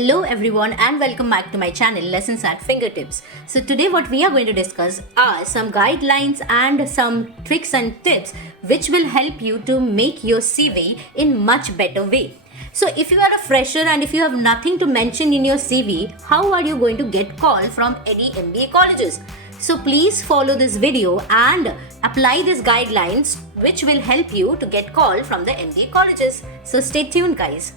Hello everyone and welcome back to my channel Lessons at Fingertips. So today what we are going to discuss are some guidelines and some tricks and tips which will help you to make your CV in much better way. So if you are a fresher and if you have nothing to mention in your CV, how are you going to get called from any MBA colleges? So please follow this video and apply these guidelines which will help you to get called from the MBA colleges. So stay tuned guys.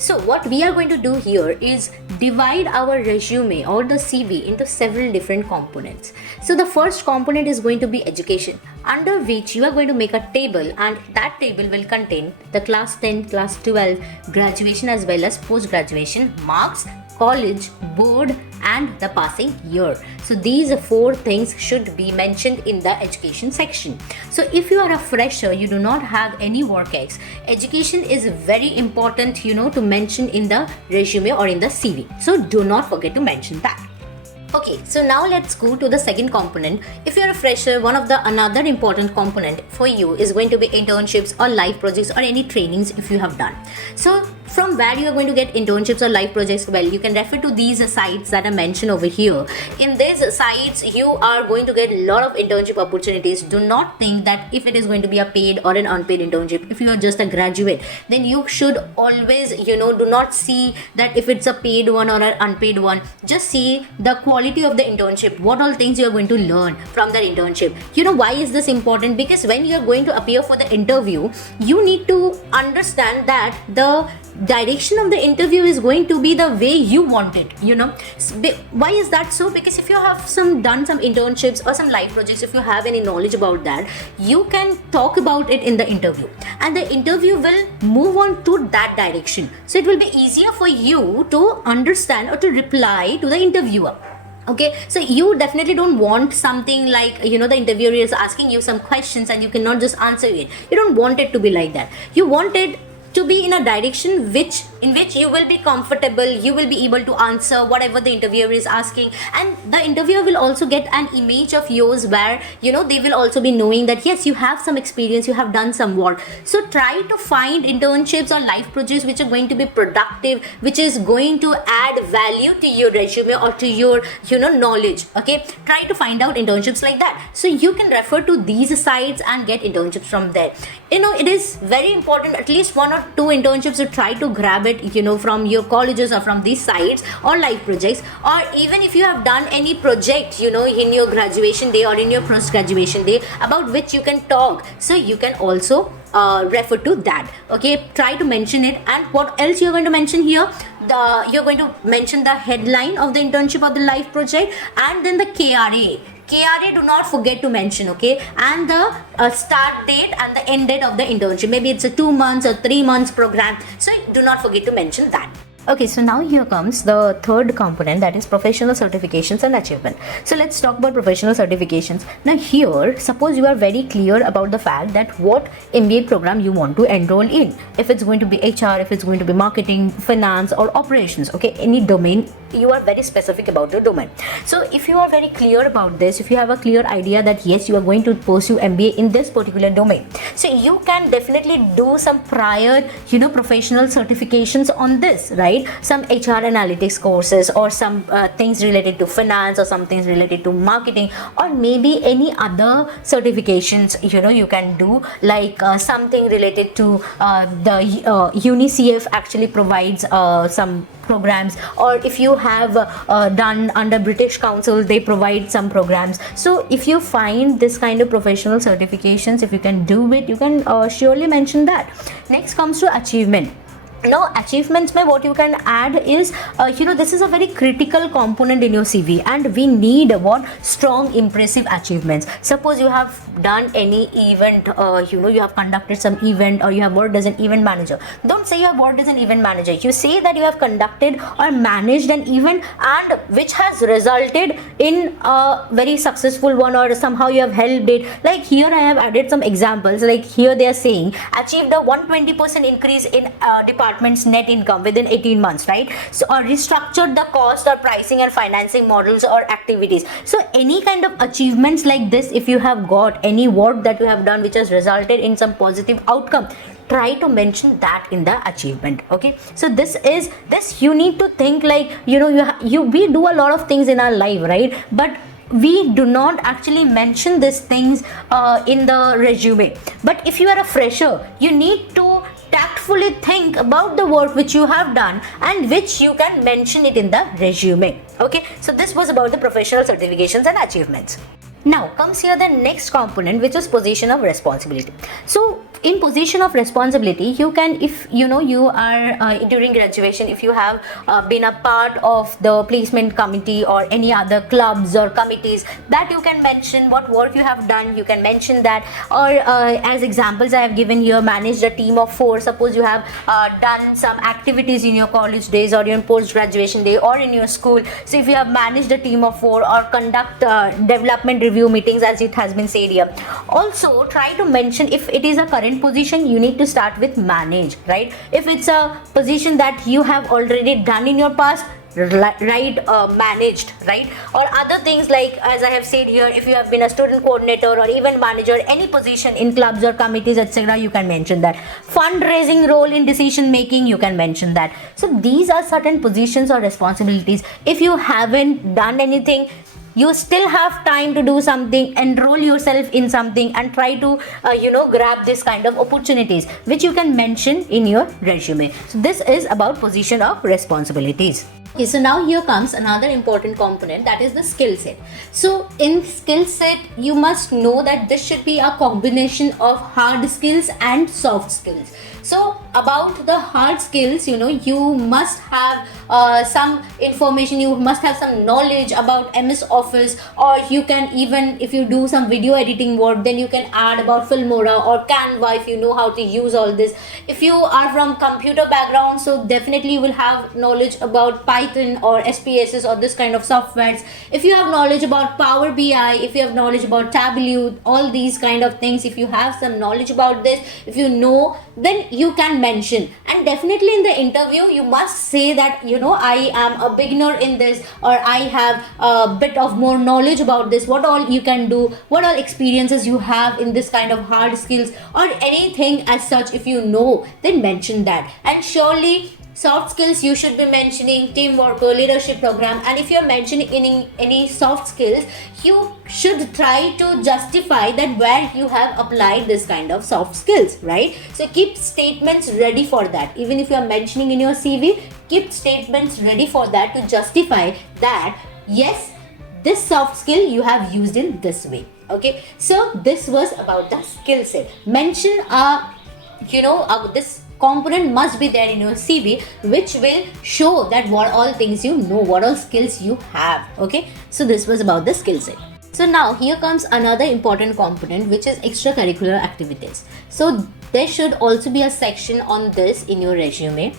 So what we are going to do here is divide our resume or the CV into several different components. So the first component is going to be education, under which you are going to make a table, and that table will contain the class 10, class 12, graduation as well as post-graduation marks, college, board and the passing year. So these four things should be mentioned in the education section. So if you are a fresher, you do not have any work ex, education is very important, to mention in the resume or in the CV. So do not forget to mention that. Okay, so now let's go to the second component. If you're a fresher, another important component for you is going to be internships or live projects or any trainings if you have done. So from where you are going to get internships or live projects, well, you can refer to these sites that are mentioned over here. In these sites, you are going to get a lot of internship opportunities. Do not think that if it is going to be a paid or an unpaid internship, if you are just a graduate, then you should always, do not see that if it's a paid one or an unpaid one. Just see the quality of the internship, what all things you are going to learn from that internship. Why is this important? Because when you are going to appear for the interview, you need to understand that the direction of the interview is going to be the way you want it. Why is that so? Because if you have done some internships or some live projects, if you have any knowledge about that, you can talk about it in the interview and the interview will move on to that direction. So it will be easier for you to understand or to reply to the interviewer. Okay, so you definitely don't want something like, the interviewer is asking you some questions and you cannot just answer it. You don't want it to be like that. You want it to be in a direction in which you will be comfortable, you will be able to answer whatever the interviewer is asking, and the interviewer will also get an image of yours where they will also be knowing that yes, you have some experience, you have done some work. So try to find internships or life projects which are going to be productive, which is going to add value to your resume or to your knowledge. Okay, try to find out internships like that. So you can refer to these sites and get internships from there. It is very important, at least 1 or 2 internships to try to grab it, from your colleges or from these sites or live projects, or even if you have done any project, in your graduation day or in your post-graduation day about which you can talk. So you can also refer to that. Okay, try to mention it. And what else you're going to mention here? You're going to mention the headline of the internship or the live project, and then the KRA. Do not forget to mention, okay, and the start date and the end date of the internship. Maybe it's a 2 months or 3 months program, so do not forget to mention that. Okay, so now here comes the third component, that is professional certifications and achievement. So let's talk about professional certifications. Now here, suppose you are very clear about the fact that what MBA program you want to enroll in. If it's going to be HR, if it's going to be marketing, finance or operations, okay, any domain, you are very specific about your domain. So if you are very clear about this, if you have a clear idea that yes, you are going to pursue MBA in this particular domain, so you can definitely do some prior, professional certifications on this, right? Some HR analytics courses or some things related to finance or some things related to marketing, or maybe any other certifications you can do, like something related to the UniCF actually provides some programs, or if you have done under British Council, they provide some programs. So if you find this kind of professional certifications, if you can do it, you can surely mention that. Next comes to achievement. Now achievements mein what you can add is this is a very critical component in your CV, and we need strong impressive achievements. Suppose you have done any event, you have conducted some event, or you have worked as an event manager. Don't say you have worked as an event manager. You say that you have conducted or managed an event and which has resulted in a very successful one, or somehow you have helped it. Like here I have added some examples. Like here they are saying achieved a 120% increase in department department's net income within 18 months, right? So, or restructured the cost or pricing and financing models or activities. So any kind of achievements like this, if you have got any work that you have done which has resulted in some positive outcome, try to mention that in the achievement. Okay, so this you need to think like, we do a lot of things in our life, right? But we do not actually mention these things in the resume. But if you are a fresher, you need to tactfully think about the work which you have done and which you can mention it in the resume. Okay, so this was about the professional certifications and achievements. Now comes here the next component, which is position of responsibility. So in position of responsibility, you can, if you are during graduation, if you have been a part of the placement committee or any other clubs or committees, that you can mention what work you have done, you can mention that. Or as examples I have given here, managed a team of 4. Suppose you have done some activities in your college days or your post graduation day or in your school. So if you have managed a team of 4 or conduct development review meetings, as it has been said here. Also try to mention, if it is a current position, you need to start with manage, right? If it's a position that you have already done in your past, right, managed, right? Or other things like, as I have said here, if you have been a student coordinator or even manager, any position in clubs or committees, etc., you can mention that. Fundraising role in decision making, you can mention that. So these are certain positions or responsibilities. If you haven't done anything, you still have time to do something, enroll yourself in something and try to grab this kind of opportunities which you can mention in your resume. So this is about position of responsibilities. Okay, so now here comes another important component, that is the skill set. So in skill set, you must know that this should be a combination of hard skills and soft skills. So about the hard skills, you must have some information, you must have some knowledge about MS Office, or you can even, if you do some video editing work, then you can add about Filmora or Canva if you know how to use all this. If you are from computer background, so definitely you will have knowledge about Python or SPSS or this kind of softwares. If you have knowledge about Power BI, if you have knowledge about Tableau, all these kind of things, if you have some knowledge about this, if you know, then you can mention. And definitely in the interview, you must say that, I am a beginner in this, or I have a bit of more knowledge about this, what all you can do, what all experiences you have in this kind of hard skills or anything as such. If you know, then mention that. And surely soft skills, you should be mentioning teamwork or leadership program. And if you're mentioning any soft skills, you should try to justify that where you have applied this kind of soft skills, right? So keep statements ready for that. Even if you are mentioning in your CV, keep statements ready for that to justify that, yes, this soft skill you have used in this way. Okay, so this was about the skill set. Mention this component must be there in your CV, which will show that what all things you know, what all skills you have. Okay, so this was about the skill set. So now here comes another important component, which is extracurricular activities. So there should also be a section on this in your resume,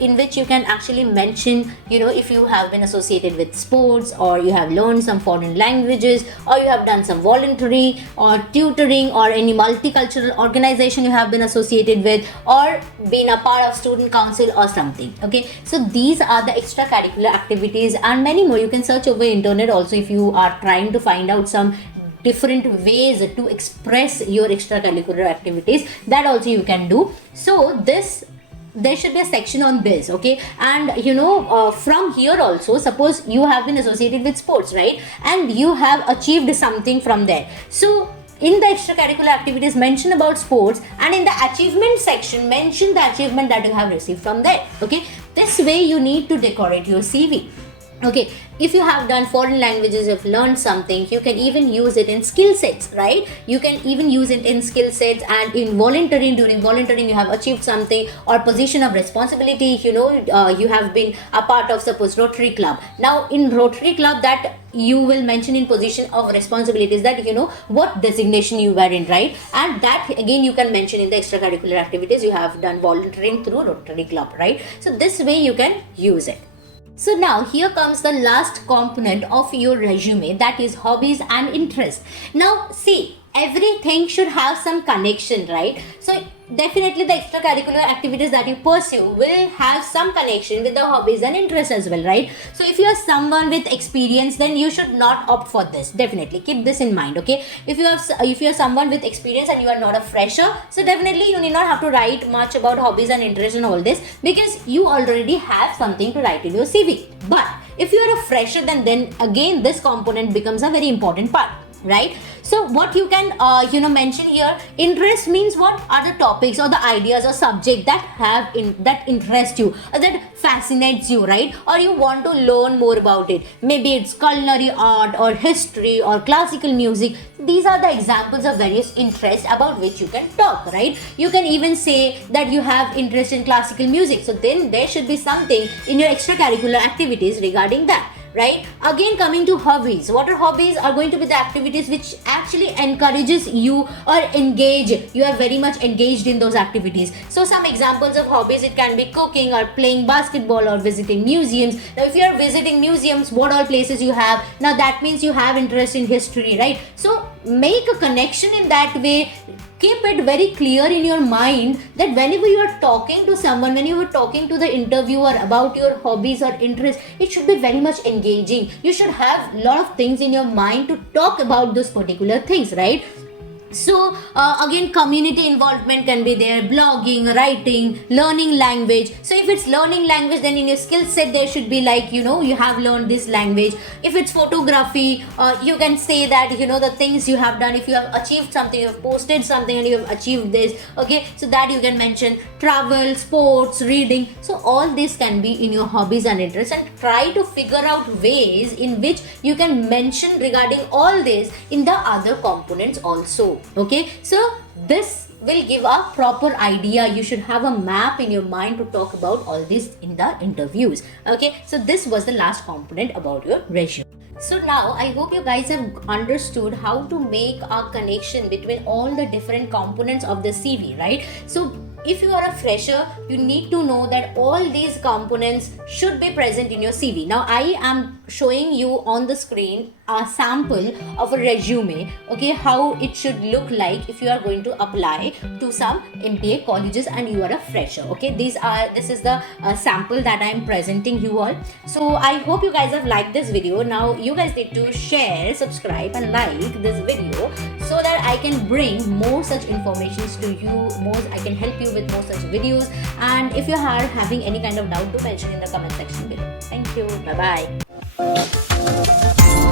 in which you can actually mention, if you have been associated with sports, or you have learned some foreign languages, or you have done some voluntary or tutoring, or any multicultural organization you have been associated with, or been a part of student council or something. Okay, so these are the extracurricular activities and many more. You can search over internet also if you are trying to find out some different ways to express your extracurricular activities. That also you can do. So there should be a section on this. Okay, and from here also, suppose you have been associated with sports, right, and you have achieved something from there. So in the extracurricular activities, mention about sports, and in the achievement section, mention the achievement that you have received from there. Okay, this way you need to decorate your CV. Okay, if you have done foreign languages, you've learned something, you can even use it in skill sets, right? You can even use it in skill sets, and in volunteering, during volunteering you have achieved something, or position of responsibility, you have been a part of, suppose, Rotary Club. Now in Rotary Club, that you will mention in position of responsibilities that what designation you were in, right? And that again you can mention in the extracurricular activities, you have done volunteering through Rotary Club, right? So this way you can use it. So now here comes the last component of your resume, that is hobbies and interest. Now see, everything should have some connection, right? So definitely the extracurricular activities that you pursue will have some connection with the hobbies and interests as well, right? So if you are someone with experience, then you should not opt for this. Definitely keep this in mind, okay? If you are someone with experience and you are not a fresher, so definitely you need not have to write much about hobbies and interests and all this, because you already have something to write in your CV. But if you are a fresher, then again this component becomes a very important part, right? So what you can mention here, interest means what are the topics or the ideas or subject that interest you, or that fascinates you, right? Or you want to learn more about it. Maybe it's culinary art or history or classical music. These are the examples of various interests about which you can talk, right? You can even say that you have interest in classical music, so then there should be something in your extracurricular activities regarding that, right? Again, coming to hobbies, what are hobbies? Are going to be the activities which actually encourages you or engage, you are very much engaged in those activities. So some examples of hobbies, it can be cooking or playing basketball or visiting museums. Now if you are visiting museums, what all places you have, now that means you have interest in history, right? So make a connection in that way. Keep it very clear in your mind that whenever you are talking to someone, when you are talking to the interviewer about your hobbies or interests, it should be very much engaging. You should have a lot of things in your mind to talk about those particular things, right? So again, community involvement can be there, blogging, writing, learning language. So if it's learning language, then in your skill set there should be like, you have learned this language. If it's photography, you can say that, the things you have done. If you have achieved something, you have posted something and you have achieved this, okay, so that you can mention. Travel, sports, reading, so all this can be in your hobbies and interests, and try to figure out ways in which you can mention regarding all this in the other components also. Okay, so this will give a proper idea. You should have a map in your mind to talk about all this in the interviews. Okay, so this was the last component about your resume. So now I hope you guys have understood how to make a connection between all the different components of the CV, right? So if you are a fresher, you need to know that all these components should be present in your CV. Now I am showing you on the screen a sample of a resume, okay, how it should look like if you are going to apply to some MBA colleges and you are a fresher. Okay, this is the sample that I am presenting you all. So I hope you guys have liked this video. Now you guys need to share, subscribe and like this video so that I can bring more such informations to you, I can help you with more such videos. And if you are having any kind of doubt, do mention in the comment section below. Thank you. Bye bye.